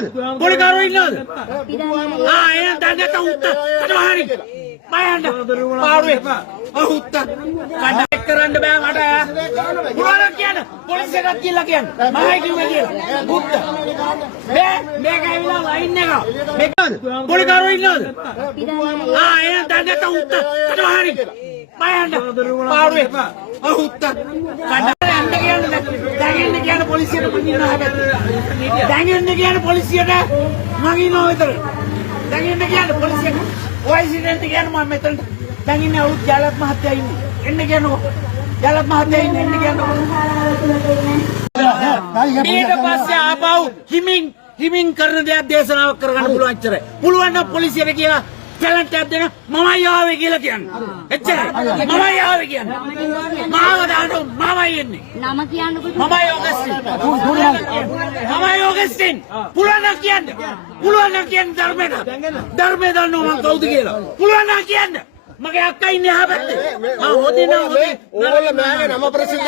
ඉන්නවද? පොලිකාරෝ ඉන්නවද? එහෙනම් දැන් නැත උත්තර. කටවහරි. මයන්න. පාරුවේ. උත්තර. කඩ එක් කරන්න බෑ මට. මොනවද කියන්නේ? පොලිසියට කියලා කියන්නේ. මමයි කිව්වේ කියලා. උත්තර. මේක ඇවිල්ලා ලයින් එක. මේක පොලිකාරෝ ඉන්නවද? එහෙනම් දැන් නැත උත්තර. කටවහරි. මයන්න. පාරුවේ. උත්තර. කඩ දැන් කියන පොලිසියට මං ඉන්නවා හැබැයි. දැන් කියන පොලිසියට මං ඉන්නවා විතර. දැන් කියන පොලිසියට වයිසිඩන්ට් කියන මම මෙතන දැන් ඉන්නේ අවුත් ජාලත් මහත්තයා ඉන්නේ. එන්න කියනකො. ජාලත් මහත්තයා ඉන්නේ එන්න කියනකො. ඊට පස්සේ ආපහු හිමින් කරන දේක් දේශනාවක් කරගන්න පුළුවන් ඉච්චරයි. පුළුවන් නම් පොලිසියට කියලා චැලන්ජ් එකක් දෙන්න මමයි ආවේ කියලා කියන්න. එච්චරයි. මමයි ආවේ කියන්න. මාව දාන්න මමයි එන්නේ. නම කියන්නකො. මමයි ඕගස්ටින්. මමයි ඕගස්ටින්. පුළුවන් නම් කියන්න. පුළුවන් නම් කියන්න ධර්මයට. ධර්මය දන්නව මං කවුද කියලා. පුළුවන් නම් කියන්න. මගේ අක්කා ඉන්නේ එහා පැත්තේ. හොදිනා හොදේ. ඕගොල්ලෝ මෑගේ නම ප්‍රසිද්ධ